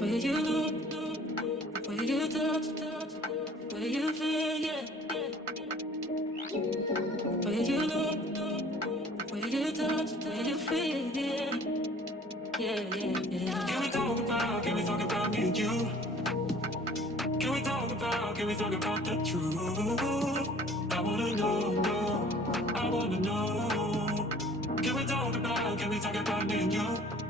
Where you look, where you touch, where you feel, yeah. Where you look, where you touch, where you feel, yeah. Yeah. Can we talk about me and you? Can we talk about the truth? I wanna know, I wanna know. Can we talk about me and you?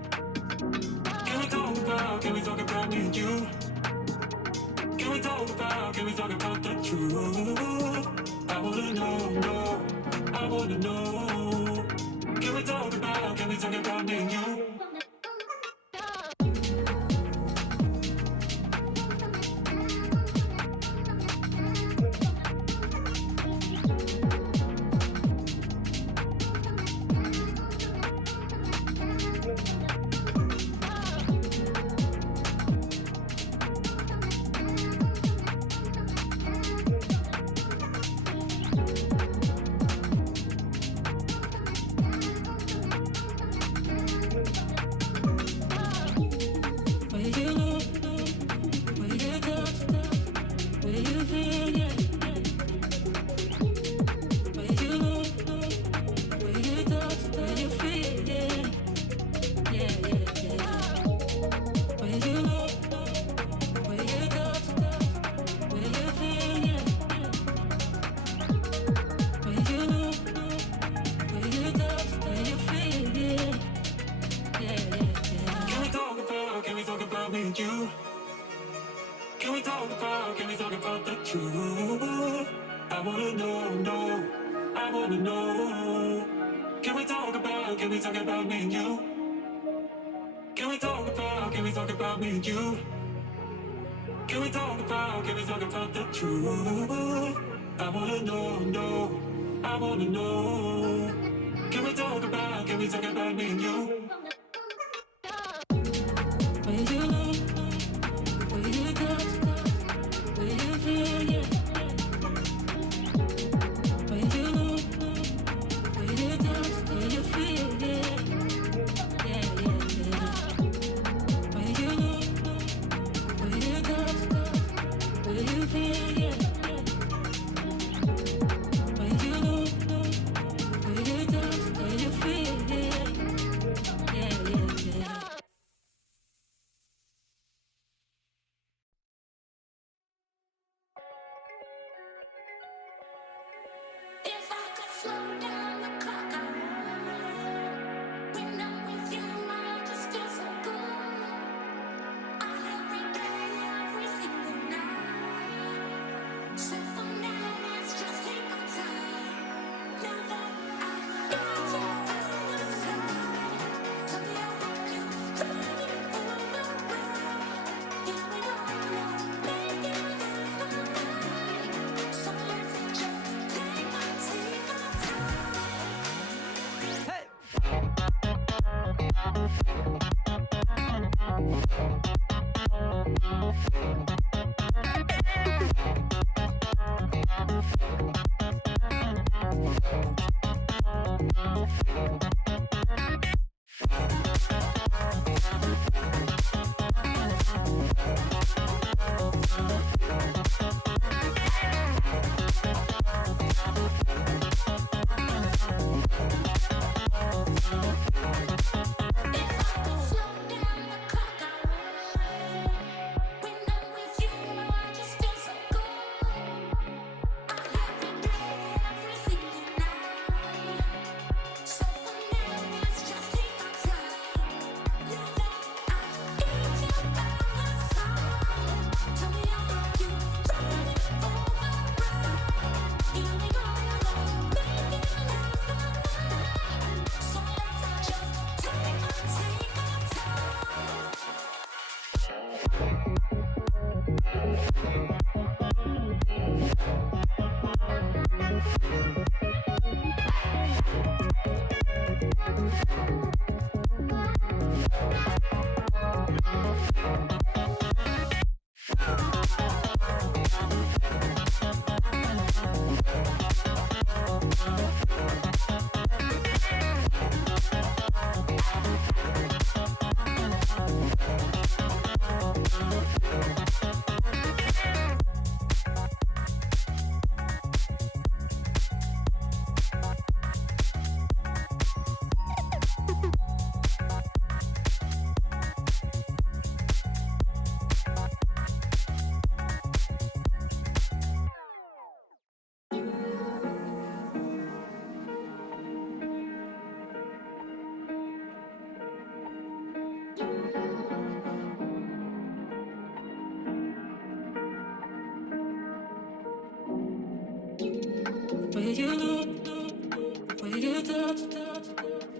Can we talk about me and you? Can we talk about the truth? I wanna know, I wanna know. Can we talk about me and you?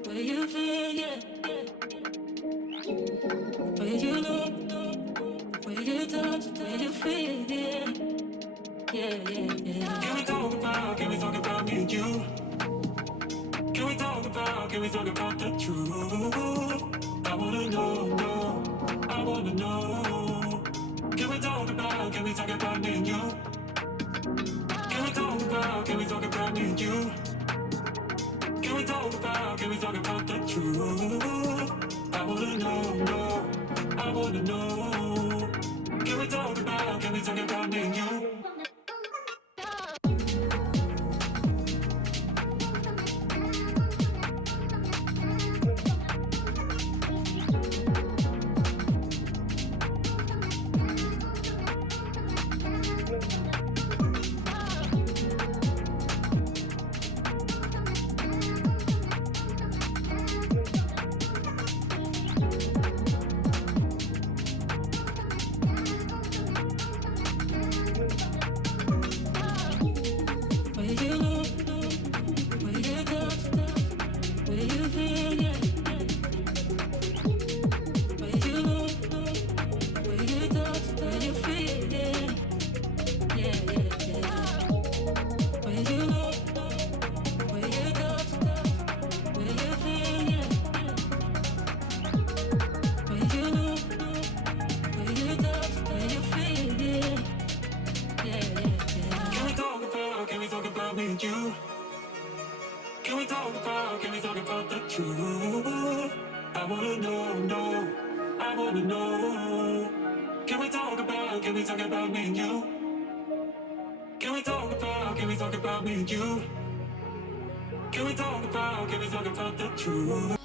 where you feel, yeah, where you look, where you touch, where you feel, yeah, yeah. Can we talk about me and you? Can we talk about the truth? I wanna know, I wanna know. Can we talk about me and you? Can we talk about me and you? Can we talk about the truth? I wanna know, I wanna know. Can we talk about me and you? Can we talk about the truth? I wanna know, I wanna know. Can we talk about me and you? Can we talk about me and you? Can we talk about the truth?